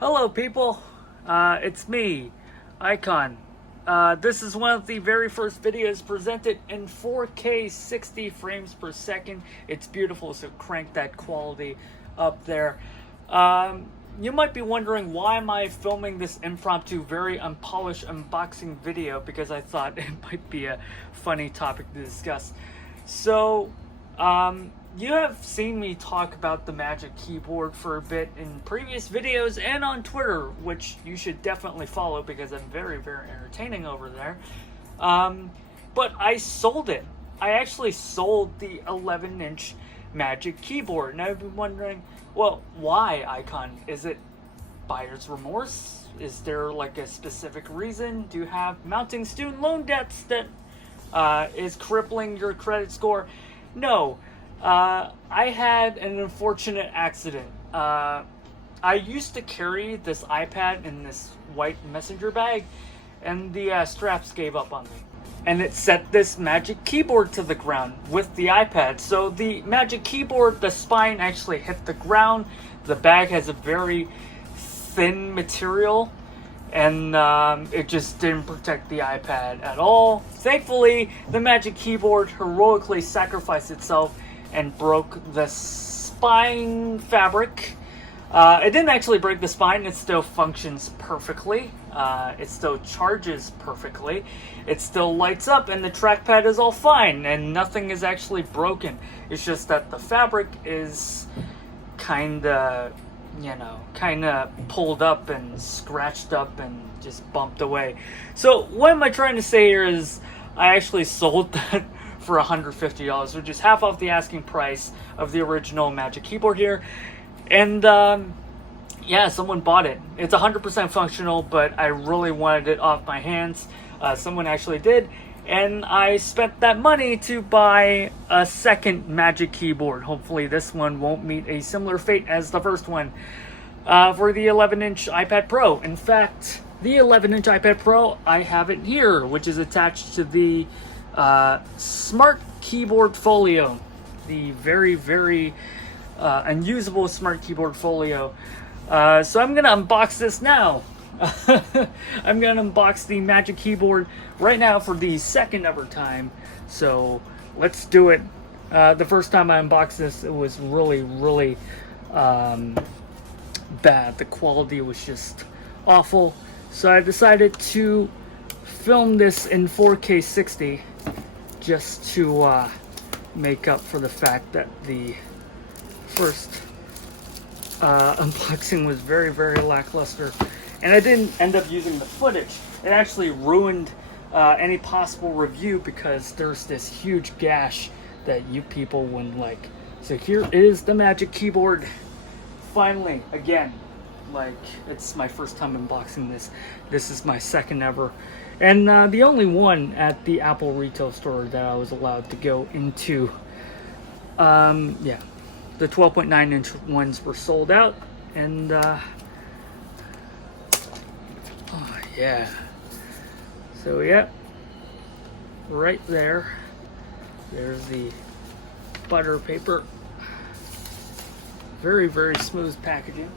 Hello people, it's me, Icon. This is one of the very first videos presented in 4K 60 frames per second. It's beautiful, so crank that quality up there. You might be wondering, why am I filming this impromptu, very unpolished unboxing video? Because I thought it might be a funny topic to discuss. So, you have seen me talk about the Magic Keyboard for a bit in previous videos and on Twitter, which you should definitely follow because I'm very, very entertaining over there. But I sold it. I actually sold the 11-inch Magic Keyboard. And I've been wondering, well, why, Icon? Is it buyer's remorse? Is there like a specific reason? Do you have mounting student loan debts that is crippling your credit score? No. I had an unfortunate accident. I used to carry this iPad in this white messenger bag, and the straps gave up on me. And it set this Magic Keyboard to the ground with the iPad. So the Magic Keyboard, the spine actually hit the ground. The bag has a very thin material, and it just didn't protect the iPad at all. Thankfully, the Magic Keyboard heroically sacrificed itself and broke the spine fabric. It didn't actually break the spine. It still functions perfectly. It still charges perfectly. It still lights up, and the trackpad is all fine, and nothing is actually broken. It's just that the fabric is kinda pulled up and scratched up and just bumped away. So what am I trying to say here is I actually sold that for $150, which is half off the asking price of the original Magic Keyboard here. And yeah, someone bought it. It's 100% functional, but I really wanted it off my hands. Someone actually did, and I spent that money to buy a second Magic Keyboard. Hopefully this one won't meet a similar fate as the first one, for the 11-inch iPad Pro. In fact, the 11-inch iPad Pro, I have it here, which is attached to the Smart Keyboard Folio, the very, very unusable Smart Keyboard Folio. So I'm gonna unbox this now. I'm gonna unbox the Magic Keyboard right now for the second ever time. So let's do it. The first time I unboxed this, it was really, really bad. The quality was just awful. So I decided to film this in 4K 60 just to make up for the fact that the first unboxing was very, very lackluster, and I didn't end up using the footage. It actually ruined any possible review because there's this huge gash that you people wouldn't like. So here is the Magic Keyboard. Finally, again, like, it's my first time unboxing this. This is my second ever, and the only one at the Apple retail store that I was allowed to go into. Yeah, the 12.9-inch ones were sold out, and oh yeah. So yeah, right there, there's the butter paper. Very, very smooth packaging.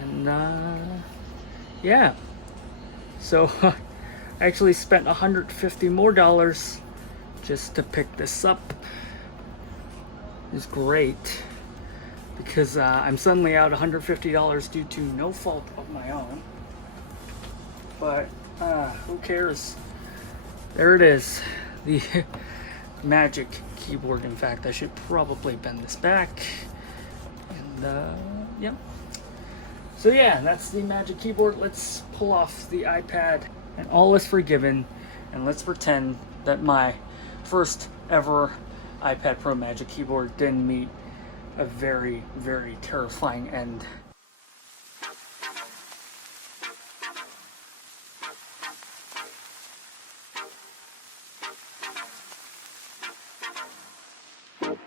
And yeah, so I actually spent $150 more just to pick this up. It's great because I'm suddenly out $150 due to no fault of my own. But who cares? There it is, the Magic Keyboard. In fact, I should probably bend this back. And yep. So yeah, that's the Magic Keyboard. Let's pull off the iPad, and all is forgiven, and let's pretend that my first ever iPad Pro Magic Keyboard didn't meet a very, very terrifying end.